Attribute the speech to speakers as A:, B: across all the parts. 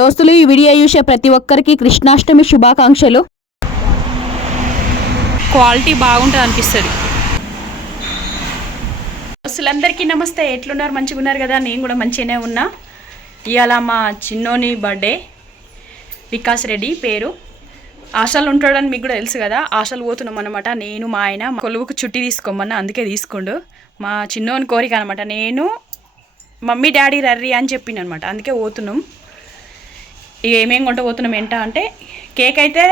A: దోస్తులు ఈ వీడియో చూసే ప్రతి ఒక్కరికి కృష్ణాష్టమి శుభాకాంక్షలు.
B: క్వాలిటీ బాగుంటుంది అనిపిస్తుంది. అసలందరికీ నమస్తే. ఎట్లున్నారు? మంచిగా ఉన్నారు కదా? నేను కూడా మంచిగానే ఉన్నా. ఇవాళ మా చిన్నోని బర్త్డే. వికాస్ రెడ్డి పేరు. ఆశలు ఉంటాడని మీకు కూడా తెలుసు కదా? ఆశలు పోతున్నాం అనమాట నేను మా ఆయన మా కొలువుకు చుట్టి తీసుకోమన్నా అందుకే తీసుకోండు. మా చిన్నోని కోరిక అనమాట నేను మమ్మీ డాడీ రర్రీ అని చెప్పిండు అనమాట అందుకే పోతున్నాం. ఇక ఏమేం కొంట పోతున్నాం ఏంటా అంటే కేక్ అయితే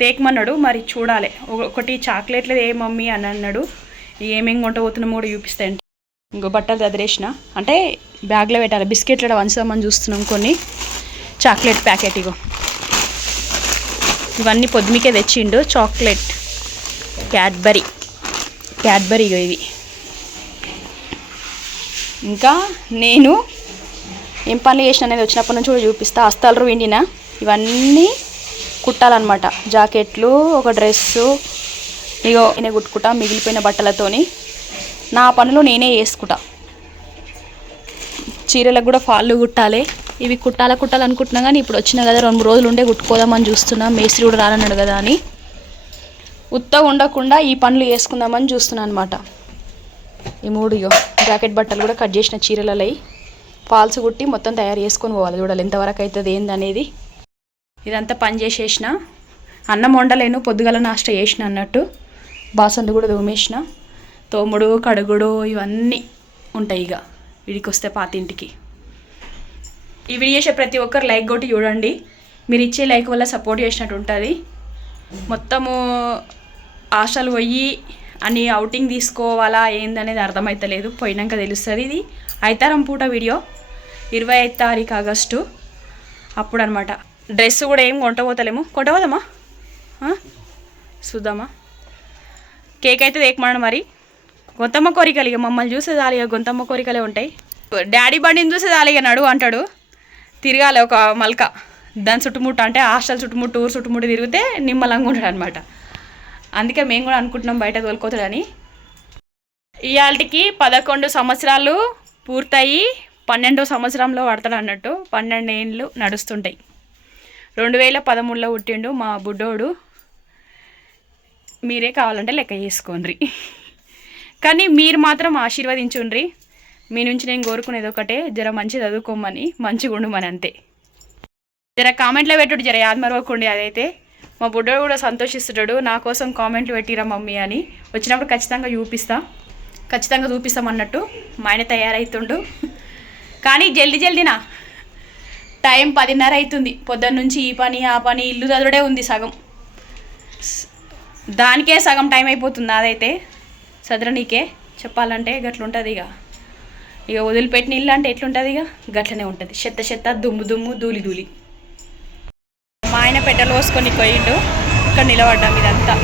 B: తేకమన్నాడు మరి చూడాలి. ఒకటి చాక్లెట్లు ఏ మమ్మీ అని అన్నాడు. ఏమేమి ఏమేం కొంట కూడా చూపిస్తాయి ఇంకో బట్టలు చదిరేసిన అంటే బ్యాగ్లో పెట్టాలి. బిస్కెట్లు వంచుదామని చూస్తున్నాం కొన్ని. చాక్లెట్ ప్యాకెట్ ఇగో. ఇవన్నీ పొద్దుమికే తెచ్చిండు. Chocolate Cadbury. క్యాడ్బరీ ఇగో ఇవి. ఇంకా నేను ఏం పనులు చేసిన అనేది వచ్చినప్పటి నుంచి కూడా చూపిస్తా. అస్తాలు విండిన ఇవన్నీ కుట్టాలన్నమాట. జాకెట్లు ఒక డ్రెస్సు ఇగో నేనే కుట్టుకుంటా మిగిలిపోయిన బట్టలతోని. నా పనులు నేనే చేసుకుంటా. చీరలకు కూడా ఫాళ్ళు కుట్టాలి. ఇవి కుట్టాల కుట్టాలనుకుంటున్నా కానీ ఇప్పుడు వచ్చిన కదా రెండు రోజులు ఉండే కుట్టుకోదామని చూస్తున్నా. మేస్త్రి కూడా రానన్నాడు కదా అని. ఉత్త ఉండకుండా ఈ పనులు చేసుకుందామని చూస్తున్నా అనమాట ఈ మూడు ఇగో జాకెట్ బట్టలు కూడా కట్ చేసిన చీరలలో ఫాల్స్ కుట్టి మొత్తం తయారు చేసుకొని పోవాలి చూడాలి ఎంతవరకు అవుతుంది ఏందనేది. ఇదంతా పని చేసేసిన. అన్నం వండలేను పొద్దుగల నాష్ట చేసిన అన్నట్టు. బాసంలు కూడా తోమేసిన. తోముడు కడుగుడు ఇవన్నీ ఉంటాయి ఇక వీడికి వస్తే పాతింటికి. ఈ వీడియో చేసే ప్రతి ఒక్కరు లైక్ కొట్టి చూడండి. మీరు ఇచ్చే లైక్ వల్ల సపోర్ట్ చేసినట్టు ఉంటుంది. మొత్తము ఆశలు పోయి అని అవుటింగ్ తీసుకోవాలా ఏందనేది అర్థమవుతలేదు పోయినాక తెలుస్తుంది ఇది. ఐతారం పూట వీడియో. ఇరవై ఐదు తారీఖు ఆగస్టు. అప్పుడు అనమాట డ్రెస్ కూడా ఏం కొంటపోతలేము కొంటపోదామా చూద్దామా? కేక్ అయితే తేకమన్నాడు మరి. గొంతమ్మ కోరికలు ఇక మమ్మల్ని చూసే చాలు ఇక గొంతమ్మ కోరికలే ఉంటాయి. డాడీ బండిని చూసే చాలు ఇక నడు అంటాడు. తిరగాలి ఒక మల్క. దాని చుట్టుముట్టు అంటే హాస్టల్ చుట్టుముట్టు ఊరు చుట్టుముట్టు తిరిగితే నిమ్మలంగా ఉంటాడు అనమాట అందుకే మేము కూడా అనుకుంటున్నాం బయట తోలుకోతాడని. ఇవాళకి పదకొండు సంవత్సరాలు పూర్తయి పన్నెండో సంవత్సరంలో పడతాడు అన్నట్టు పన్నెండు ఏళ్ళు నడుస్తుంటాయి. రెండు వేల పదమూడులో పుట్టిండు మా బుడ్డోడు. మీరే కావాలంటే లెక్క చేసుకోండి కానీ మీరు మాత్రం ఆశీర్వదించుండ్రి. మీ నుంచి నేను కోరుకునేది ఒకటే జర మంచి చదువుకోమని మంచిగా ఉండమని అంతే. జర కామెంట్లో పెట్టుడు జర యాదమరవకుండి అదైతే. మా బుడ్డోడు కూడా సంతోషిస్తున్నాడు నా కోసం కామెంట్లు పెట్టిరా మమ్మీ అని. వచ్చినప్పుడు ఖచ్చితంగా చూపిస్తా. ఖచ్చితంగా చూపిస్తామన్నట్టు మా ఆయన తయారవుతుండు కానీ జల్దీ జల్దీనా? టైం పదిన్నర అవుతుంది పొద్దున్న నుంచి ఈ పని ఆ పని ఇల్లు చదువుడే ఉంది సగం. దానికే సగం టైం అయిపోతుంది అదైతే చదరనీకే చెప్పాలంటే గట్లుంటుంది ఇక ఇక వదిలిపెట్టిన ఇల్లు అంటే ఎట్లుంటుంది ఇక గట్లనే ఉంటుంది. చెత్త చెత్త దుమ్ము దుమ్ము ధూళి ధూళి. మా ఆయన పెట్రోల్ పోసుకొని పోయిండు. ఇక్కడ నిలబడ్డాం ఇదంతా.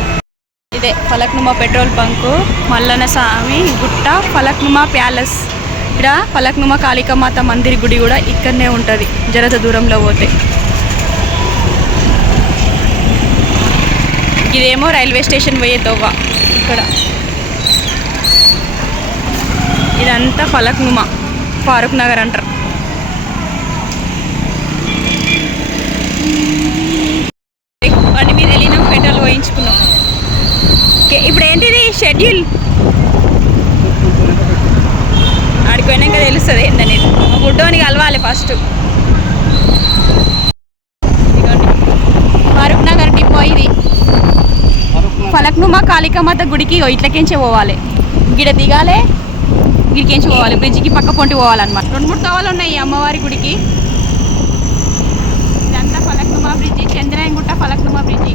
B: ఇదే Falaknuma petrol bunk Mallanna Swamy Gutta Falaknuma palace. ఇక్కడ పలక్నుమ కాళికమాత మందిర్ గుడి కూడా ఇక్కడనే ఉంటుంది. జరత దూరంలో పోతే. ఇదేమో రైల్వే స్టేషన్ పోయే తోవ ఇక్కడ. ఇదంతా పలక్నుమ ఫారూక్ నగర్ అంటారు. బండి మీద వెళ్ళినాం పెట్రోల్ పోయించుకున్నాం. ఓకే ఇప్పుడు ఏంటిది? షెడ్యూల్? అక్కడికి పోయినాక తెలుస్తుంది ఏందనేది. మా గుడ్డోని కలవాలి ఫస్ట్. ఇదిగోండి. నగర్ డిపో ఇది ఫలక్నుమా కాళికామాత గుడికి ఇట్లకించే పోవాలి. గిడ దిగాలే గిడికించి పోవాలి. బ్రిడ్జికి పక్క పొంటి పోవాలన్నమాట. రెండు మూడు తోవలు ఉన్నాయి అమ్మవారి గుడికి. ఇదంతా ఫలక్నుమా బ్రిడ్జి చంద్రాయన్ గుట్ట ఫలక్నుమా బ్రిడ్జి.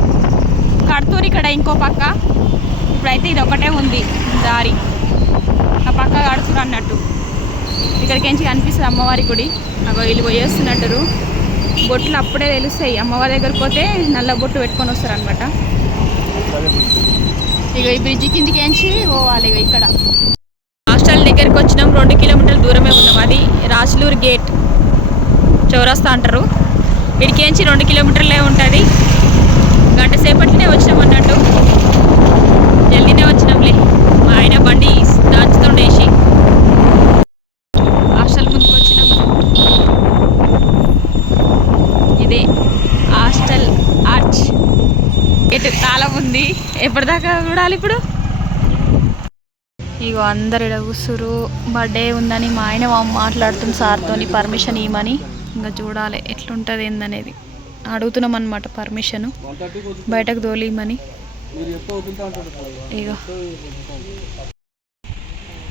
B: కడుతూరు ఇక్కడ ఇంకో పక్క. ఇప్పుడైతే ఇది ఒకటే ఉంది దారి. ఆ పక్క కడుతురు అన్నట్టు. ఇక్కడికించి కనిపిస్తుంది అమ్మవారి గుడి. అగో వీళ్ళు పోయేస్తున్నట్టు బొట్లు అప్పుడే తెలుస్తాయి. అమ్మవారి దగ్గరికి పోతే నల్ల బొట్లు పెట్టుకొని వస్తారు అనమాట ఇక ఈ బ్రిడ్జి కిందికించి పోవాలి ఇక ఇక్కడ. హాస్టల్ దగ్గరికి వచ్చినాం. రెండు కిలోమీటర్ల దూరమే ఉన్నాం. అది రాజులూరు గేట్ చౌరస్తా అంటారు. ఇడికేంచి రెండు కిలోమీటర్లే ఉంటుంది. గంట సేపట్లోనే వచ్చినాం అన్నట్టు. జల్దీనే వచ్చినాంలే. మా ఆయన బండి దాచుతుండేసి హాస్టల్ ముందుకు వచ్చినాం ఇదే హాస్టల్ ఆర్చ్ ఎటు తాళం ఉంది దాకా చూడాలి ఇప్పుడు. ఇగో అందరు ఇక్కడ కూర్చురు బర్త్డే ఉందని మా ఆయన మాట్లాడుతుంది సార్తోని పర్మిషన్ ఇవ్వమని. ఇంకా చూడాలి ఎట్లుంటుంది ఏందనేది. అడుగుతున్నాం అనమాట పర్మిషన్. బయటకు తోలిమని ఇగో.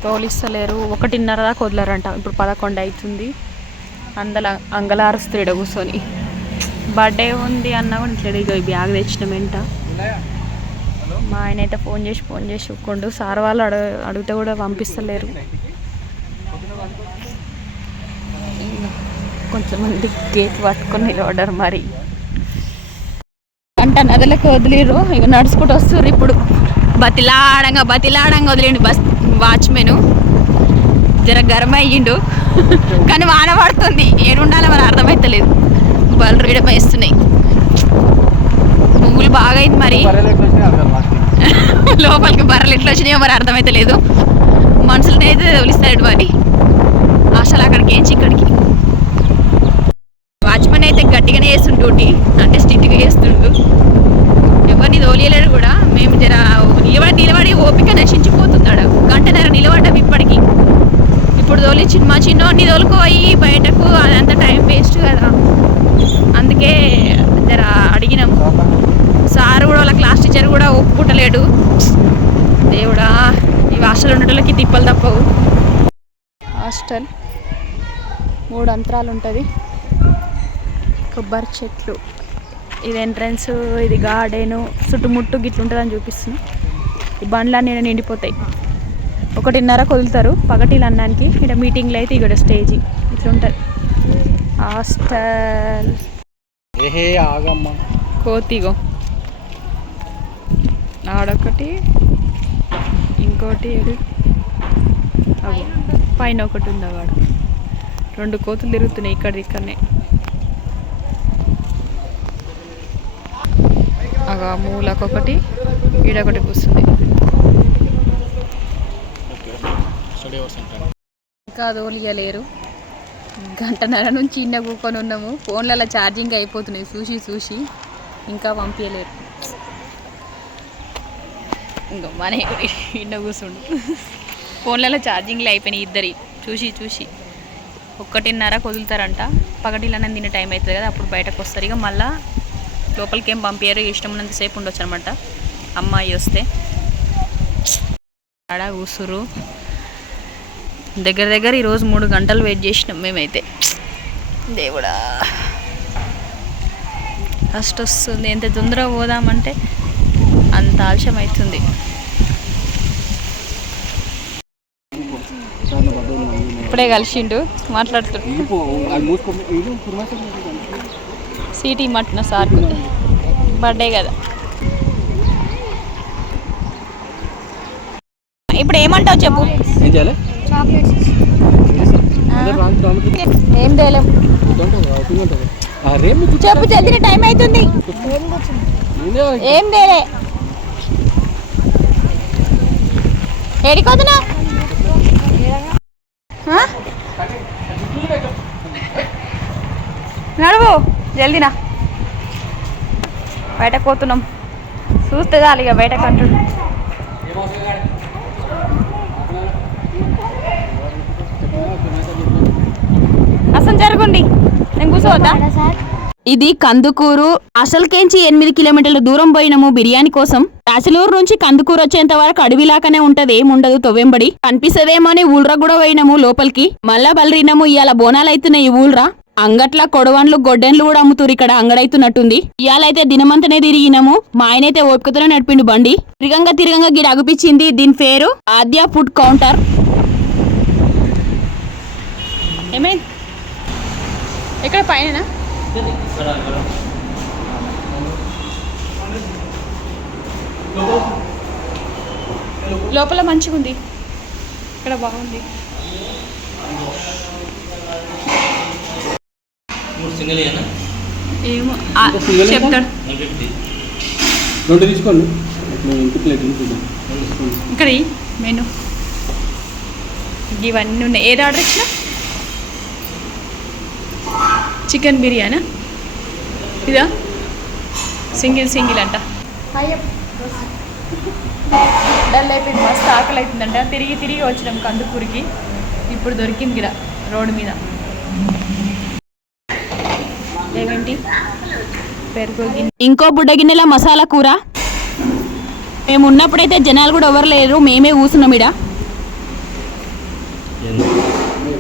B: తోలిస్తలేరు. ఒకటిన్నర దాకా వదిలేరంట. ఇప్పుడు పదకొండు అవుతుంది అందల అంగలారుస్తూ ఈడ కూర్చొని బర్త్డే ఉంది అన్నా కూడా ఇట్లా ఇగో ఈ బ్యాగ్ తెచ్చిన వెంట. మా ఆయన అయితే ఫోన్ చేసి ఫోన్ చేసి ఒక్కండు సార్ వాళ్ళు అడు అడిగితే కూడా పంపిస్తలేరు. కొంతమంది గేట్ పట్టుకొని నిలబడ్డారు మరి. అంట నదులకు వదిలేరు ఇక నడుచుకుంటూ వస్తారు ఇప్పుడు. బతిలాడంగా బతిలాడంగా వదిలేండి బస్ వాచ్మెన్. జర గరం అయ్యిండు కానీ వాన పడుతుంది. ఏడుండాలో మరి అర్థమైతలేదు. బలు రీడం వేస్తున్నాయి బాగా అయింది మరి. లోపలికి బర్రెలు ఎట్లా వచ్చినాయో మరి అర్థమైతలేదు మనుషులని అయితే తోలిస్తాడు మరి. అసలు అక్కడికి ఏంచి ఇక్కడికి. వాచ్మెన్ అయితే గట్టిగానే చేస్తుండు డ్యూటీ. అంటే స్ట్రిక్ట్గా చేస్తుండు. ఎవరిని తోలియలేడు కూడా. మేము జర నిలబడి నిలబడి ఓపిక నశించిపోతున్నాడు. గంటన్నర నిలబడ్డం ఇప్పటికి. ఇప్పుడు తోలిచ్చి మా చిన్నోడిని తోలుకోయి బయటకు. అదంతా టైం వేస్ట్ కదా అందుకే జర అడిగినాం సార్ కూడా వాళ్ళ క్లాస్ టీచర్ కూడా ఒప్పుకుంటలేడు. దేవుడా ఈ హాస్టల్ ఉండటంలోకి తిప్పలు తప్పవు. హాస్టల్ మూడు అంతరాలు ఉంటుంది. కొబ్బరి చెట్లు ఇది ఎంట్రన్స్ ఇది గార్డెను చుట్టుముట్టు గిట్ల ఉంటుందని చూపిస్తుంది ఈ బండ్లన్నీ నిండిపోతాయి. ఒకటిన్నర కొదులుతారు పగటిలు అన్నానికి. ఇక్కడ మీటింగ్లో అయితే ఇక్కడ స్టేజీ. ఇట్లా ఉంటుంది. హాస్టల్.
C: ఏహే ఆగమ్మా.
B: కోతిగో. ఆడొకటి ఇంకోటి పైన ఒకటి ఉంది వాడు రెండు కోతులు తిరుగుతున్నాయి ఇక్కడ ఇక్కడనే. అగా మూలకొకటి ఈడొకటి కూర్చుంది. ఇంకా తోలియలేరు గంటన్నర నుంచి ఇన్న కూకొని ఉన్నాము. ఫోన్లలో ఛార్జింగ్ అయిపోతున్నాయి చూసి చూసి. ఇంకా పంపించలేరు ఇంకా మన ఇన్న కూర్చుండు. ఫోన్లలో ఛార్జింగ్లు అయిపోయినాయి ఇద్దరి. చూసి చూసి. ఒక్కటిన్నర కుదులుతారంట. పగటిలనే తినే టైం అవుతుంది కదా అప్పుడు బయటకు వస్తారు. ఇక మళ్ళా లోపలికి ఏం పంపించారు ఇష్టం ఉన్నంతసేపు ఉండొచ్చు అనమాట అమ్మాయి వస్తే. ఆడ కూసురు దగ్గర దగ్గర ఈరోజు మూడు గంటలు వెయిట్ చేసినాం మేమైతే. దేవుడా. ఫస్ట్ వస్తుంది. ఎంత తొందరగా పోదామంటే అంత ఆలస్యం అవుతుంది ఇప్పుడే కలిసిండు మాట్లాడుతుండు సీటీ మట్టిన సార్. బర్త్డే కదా. ఇప్పుడు ఏమంటావు చెప్పు.
C: ఏం చేయాలి?
B: చెప్పు జల్దీ టైం అవుతుంది. ఏం తేలే ఏడికోతున్నా నడువు జల్దీనా. బయటకు పోతున్నాం. చూస్తే చాలు ఇక బయటకు అంటుడు. అసలు జరుగుండి నేను కూర్చోవద్దా? ఇది కందుకూరు. అసలుకేంచి ఎనిమిది కిలోమీటర్ల దూరం పోయినము బిర్యానీ కోసం. రాచలూరు నుంచి కందుకూరు వచ్చేంత వరకు అడవిలాకనే ఉంటది ఏముండదు తొవ్వెంబడి. కనిపిస్తదేమో అని ఊళ్ళ కూడా పోయినము లోపలికి. మళ్ళా బలరినాము ఇవాళ బోనాలు అవుతున్నాయి ఈ ఊళ్ళ. అంగట్ల కొడవన్లు గొడ్డెన్లు కూడా అమ్ముతురు ఇక్కడ అంగడైతున్నట్టుంది. ఇవాళైతే దినమంతనే తిరిగినాము. మా ఆయనైతే ఓపికతోనే నడిపిండు బండి. తిరగంగా తిరగంగా గిడ అగుపించింది దీని పేరు ఆద్య ఫుడ్ కౌంటర్. ఏమైంది ఎక్కడ పైన లోపల మంచిగా ఉంది ఇక్కడ బాగుంది. ఏమో చెప్తాడు.
C: రెండు తీసుకోండి.
B: ఇక్కడ మెను. ఇవన్నీ ఉన్నాయి. ఏది ఆర్డర్ ఇచ్చిన చికెన్ బిర్యానీ? ఇదా? సింగిల్ సింగిల్ అంట. డల్ అయిపోయింది మస్తు ఆకలి అవుతుందంట తిరిగి తిరిగి వచ్చినాం కందుకూరికి. ఇప్పుడు దొరికింది గిడ రోడ్డు మీద. ఏమేంటి? పెరుగు
A: ఇంకో బుడ్డ గిన్నెల మసాలా కూర? మేము ఉన్నప్పుడైతే జనాలు కూడా ఎవరు లేరు మేమే కూర్చున్నాం ఇడ
C: టీ సెక్షన్
B: ఇది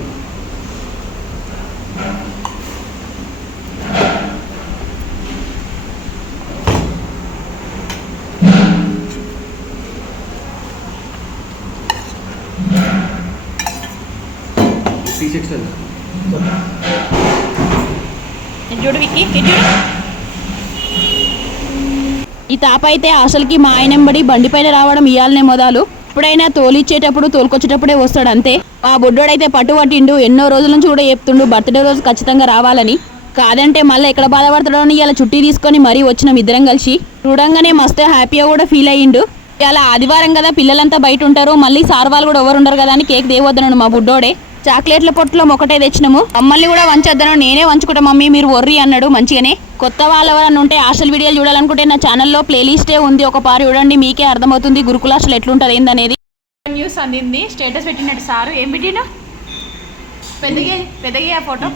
B: చూడు విక్కీ చూడు.
A: ఈ తాప అయితే అసలుకి మా ఆయనంబడి బండిపైన రావడం ఇయాలనే మొదలు. ఎప్పుడైనా తోలిచ్చేటప్పుడు తోలుకొచ్చేటప్పుడే వస్తాడు అంతే. ఆ బుడ్డోడైతే పట్టు పట్టిండు ఎన్నో రోజుల నుంచి కూడా చెప్తుండు బర్త్డే రోజు ఖచ్చితంగా రావాలని. కాదంటే మళ్ళీ ఎక్కడ బాధపడతాడో అని ఇలా చుట్టి తీసుకొని మరీ వచ్చినాం ఇద్దరం కలిసి. చూడంగానే మస్తు హ్యాపీగా కూడా ఫీల్ అయ్యిండు. ఇలా ఆదివారం కదా పిల్లలంతా బయట ఉంటారు మళ్ళీ సార్ వాళ్ళు కూడా ఎవరు ఉండరు కదా అని కేక్ దేవద్దన్నాడు మా బుడ్డోడే. చాక్లెట్ల పొట్టులో ఒకటే తెచ్చినాము. మమ్మల్ని కూడా వంచొద్దను నేనే వంచుకుంటా మమ్మీ మీరు వర్రి అన్నాడు మంచిగానే. కొత్త వాళ్ళు ఎవరైనా ఉంటే హాస్టల్ వీడియోలు చూడాలనుకుంటే నా ఛానల్లో ప్లేలిస్టే ఉంది. ఒక పారు చూడండి మీకే అర్థమవుతుంది గురుకుల హాస్టల్ ఎట్లుంటుంది ఏందనేది.
B: న్యూస్ అందింది స్టేటస్ పెట్టినట్టు సారు. ఏం పెట్టినా పెద్దగా పెద్దగా ఆ ఫోటో?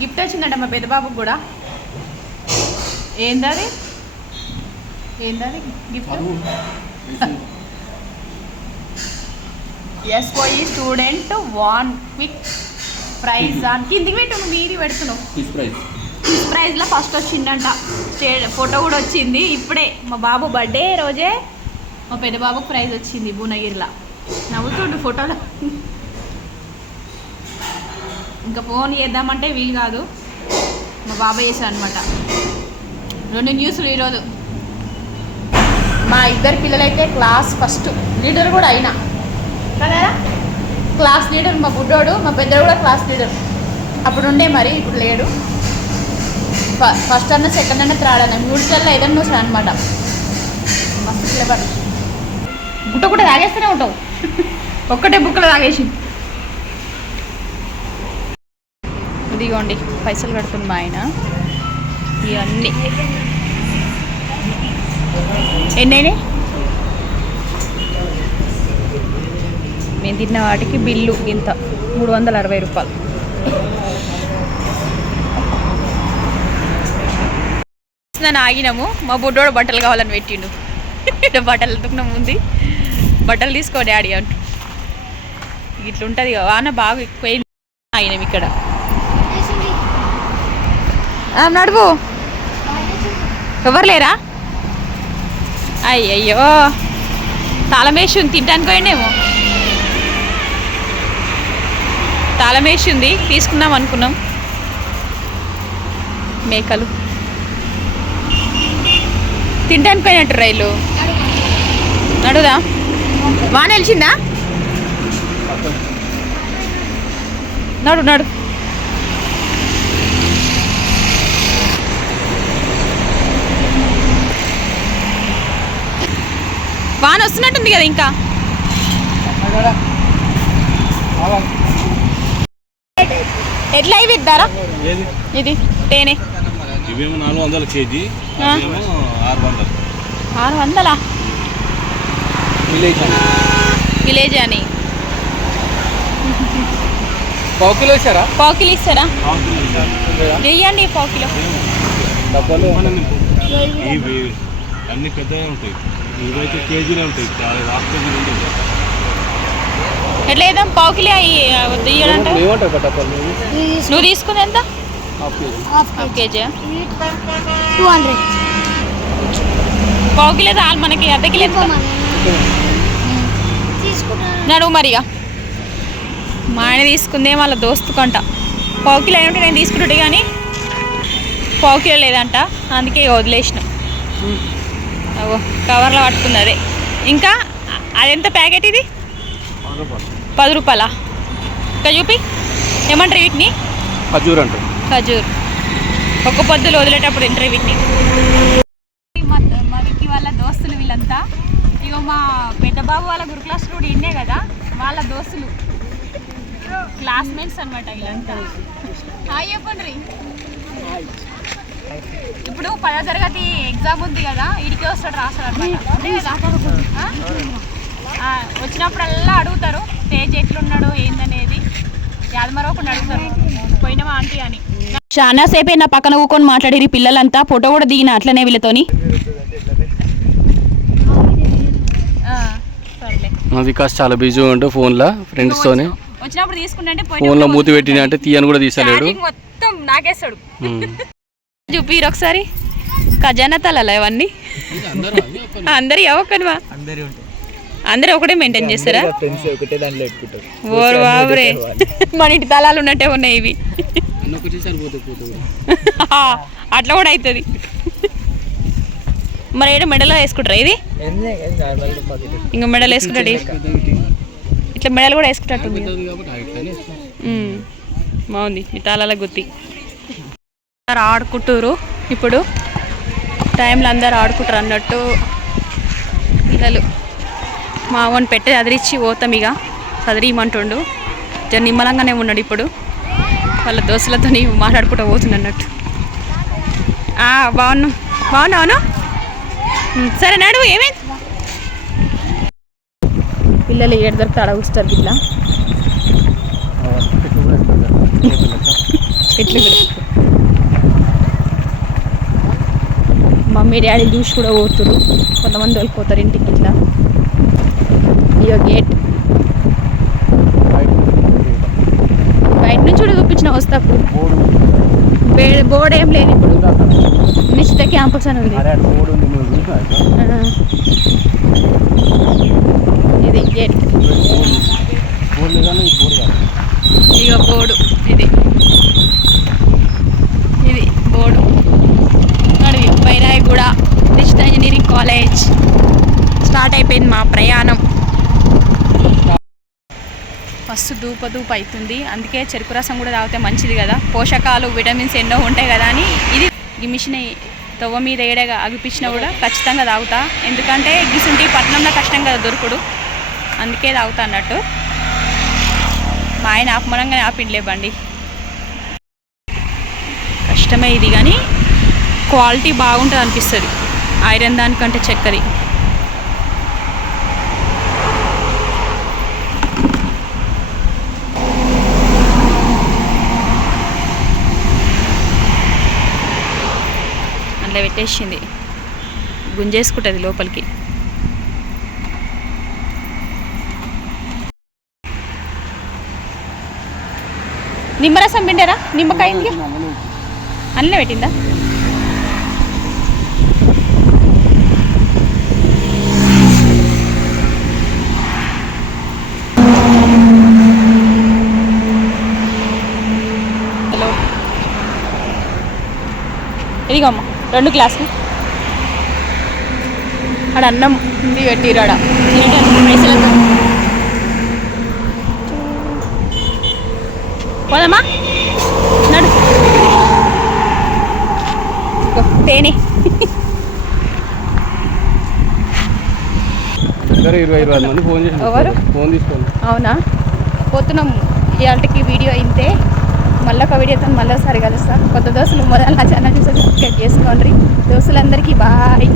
B: గిఫ్ట్. వచ్చిందంట మా పెద్ద బాబుకి కూడా. ఏందది? ఏందది? Gift? SOE student won quick prize అని కిందికి పెట్టు నువ్వు మీది పెడుతున్నావు.
C: ప్రైస్
B: ప్రైజ్లో ఫస్ట్ వచ్చిందంట. స్టే ఫోటో కూడా వచ్చింది. ఇప్పుడే మా బాబు బర్త్డే రోజే మా పెద్ద బాబుకు ప్రైజ్ వచ్చింది భువనగిరిలో. నవ్వుతుండు ఫోటోలో ఇంకా ఫోన్ చేద్దామంటే వీలు కాదు. మా బాబాయ్ చేశాను అనమాట రెండు న్యూస్లు ఈరోజు. మా ఇద్దరు పిల్లలైతే క్లాస్ ఫస్ట్ లీడర్ కూడా అయినా. కదా క్లాస్ లీడర్ మా బుడ్డోడు మా పెద్దోడు కూడా క్లాస్ లీడర్. అప్పుడు ఉండే మరి ఇప్పుడు లేడు. ఫ- ఫస్ట్ అన్న సెకండ్ అన్న థర్డ్ అన్న మూడుకల్లా ఏదన్నా వచ్చాను అనమాట మస్తు క్లెవర్ గుట్ట కూడా తాగేస్తూనే ఉంటావు. ఒక్కటే బుక్కలో తాగేసి. ఇదిగోండి పైసలు కడుతుంది మా ఆయన. ఇవన్నీ. ఎన్నైనా మేము తిన్న వాటికి బిల్లు ఇంత మూడు వందల అరవై రూపాయలు. నన్ను ఆగినాము. మా బుడ్డోడు బట్టలు కావాలని పెట్టిండు. బట్టలు ఉతుకున్నాం ఉంది బట్టలు తీసుకో డాడీ అంటు. ఇట్లుంటుంది కదా వాన బాగా ఎక్కువైంది. ఆగినాం ఇక్కడ. ఆ, నడువు ఎవరు లేరా? అయ్యయ్యో. తాళం వేసి ఉంది తినడానికి పోయిండేమో. తాళమేసి ఉంది తీసుకుందాం అనుకున్నాం. మేకలు. తినడానికి పోయినట్టు రైలు నడుదా? వాన వెలిచిందా? నడు నడు. వాన వస్తున్నట్టుంది కదా ఇంకా. ఎట్లా ఇవి ఇద్దారా?
C: ఏది?
B: ఇది తేనె.
C: ఇవేమో నాలుగు వందల కేజీ ఆరు వందలు.
B: ఆరు వందలా?
C: విలేజ్
B: విలేజ్ అని.
C: పావు కిలో ఇస్తారా?
B: పావు కిలో ఇస్తారా? వెయ్యండి పావు కిలో.
C: డబ్బాలు. ఇవి అన్ని పెద్దగా ఉంటాయి. ఇవైతే కేజీలే ఉంటాయి. హాఫ్ కేజీలు ఉంటాయి.
B: ఎట్లా వేద్దాం పావు కిలో
C: డబ్బాలు
B: నువ్వు తీసుకుంది ఎంత?
C: Half KG.
D: Two hundred.
B: పావు కిలో చాలు మనకి అర్ధ కిలో నడువు మరిగా. మా ఆయన తీసుకుందే వాళ్ళ దోస్తు కంట. పావు కిలో అయి ఉంటే నేను తీసుకుంటుంటే కానీ పావు కిలో లేదంట. అందుకే వదిలేసిన. కవర్లో పట్టుకుంది అదే. ఇంకా అదెంత ప్యాకెట్ ఇది? పది రూపాయలా? ఇంకా చూపి. ఏమంటారు వీటిని?
C: ఖజూర్ అంటారు.
B: ఖజూర్. ఒక్క పొద్దులు వదిలేటప్పుడు తింటారు వీటిని. మా విక్కి వాళ్ళ దోస్తులు వీళ్ళంతా. ఇగో మా పెద్ద బాబు వాళ్ళ గురు క్లాస్ కూడా ఇన్నే కదా వాళ్ళ దోస్తులు. క్లాస్మేట్స్ అనమాట వీళ్ళంతా. హాయ్ చెప్పండి ఇప్పుడు పదో తరగతి ఎగ్జామ్ ఉంది కదా ఇడికే వస్తాడు రాస్తాడు అనమాట వచ్చినప్పుడల్లా అడుగుతారు తేజ్ ఎట్లున్నాడు ఏందనేది. యాదమరవకుండా అడుగుతారు పోయినవా ఆంటీ అని.
A: చాలా సేపే నా పక్కన కూకొని మాట్లాడిరి పిల్లలంతా ఫోటో కూడా దిగిన అట్లనే వీళ్ళతోని.
E: వికాస్ చాలా బిజీ ఉంటూ ఫోన్లో ఫ్రెండ్స్తోని.
B: వచ్చినప్పుడు తీసుకుంటే
E: ఫోన్లో మూతి పెట్టిన అంటే తీయని కూడా తీసలేడు.
B: మొత్తం నాకేస్తాడు. చూపిరు ఒకసారి. ఖజానా తలాలా ఇవన్నీ? అందరు ఎవకనివా అందరు ఒకటే మెయింటైన్ చేస్తారా
F: ఒకటే దాంట్లో పెట్టుకుంటారు
B: ఓరు బాబురే మన ఇంటి తలాలు ఉన్నట్టే ఉన్నాయి ఇవి అట్లా కూడా అవుతుంది మరి ఏడు మెడలో వేసుకుంటారా ఇది ఇంకా మెడలు వేసుకుంటాడు ఇట్లా మెడలు కూడా ఉమ్, బాగుంది మీ తాళాల గుత్తి అందరు ఆడుకుంటారు ఇప్పుడు టైంలో అందరు ఆడుకుంటారు అన్నట్టు పిల్లలు మా అవన్నీ పెట్టి అదిరిచ్చి పోతాం ఇక చదిరిమంటుండు జర నిమ్మలంగానే ఉన్నాడు ఇప్పుడు. వాళ్ళ దోస్తులతో మాట్లాడుకుంటూ పోతుంది అన్నట్టు. బాగున్నాం బాగున్నావును సరే నడు ఏమైంది? పిల్లలు ఏడు దొరికితే అడ కూస్తారు ఇట్లా మమ్మీ డాడీ చూసి కూడా పోతురు కొంతమంది వెళ్ళిపోతారు ఇంటికి ఇట్లా. ఇయో గేట్. బయట నుంచి కూడా చూపించిన వస్తాప్పుడు బోర్డు ఏం లేదు ఇప్పుడు. నిశ్చిత క్యాంపస్ అని ఉంది. ఇది గేట్. ఇక బోర్డు. ఇది board నడివి Bairaiguda digital engineering college start అయిపోయింది మా ప్రయాణం. మస్తు దూప దూప అవుతుంది. అందుకే చెరుకు రసం కూడా తాగితే మంచిది కదా. పోషకాలు విటమిన్స్ ఎన్నో ఉంటాయి కదా అని ఇది ఈ మిషన్ తవ్వ మీద ఏడగా అగిపించినా కూడా ఖచ్చితంగా తాగుతా. ఎందుకంటే గిసుంటి పట్టణంలో కష్టం కదా దొరుకుడు. అందుకే తాగుతా అన్నట్టు. మా ఆయన ఆపమనంగానే ఆపిండలే బండి. కష్టమే ఇది కానీ క్వాలిటీ బాగుంటుంది అనిపిస్తుంది. ఐరన్ దానికంటే చెక్కది అందులో పెట్టేసింది. గుంజేసుకుంటుంది లోపలికి. నిమ్మరసం పిండారా? నిమ్మకాయ అందులో పెట్టిందా? ఇదిగమ్మ రెండు గ్లాసులు. ఆడ అన్నం ఉంది పెట్టిరాడ పైసలతో. పోదమ్మా నడు. తేనె.
E: ఇరవై ఇరవై మంది ఫోన్ చేసి? ఫోన్ తీసుకోండి.
B: అవునా? పోతున్నాం. ఇవాళకి వీడియో అయితే మళ్ళీ ఒక వీడియోతో మళ్ళీ ఒకసారి కలుస్తా. కొత్త దోస్తులు మొదలు నా ఛానల్ చూసి సబ్స్క్రైబ్ చేసుకోండి. దోస్తులందరికీ బాయ్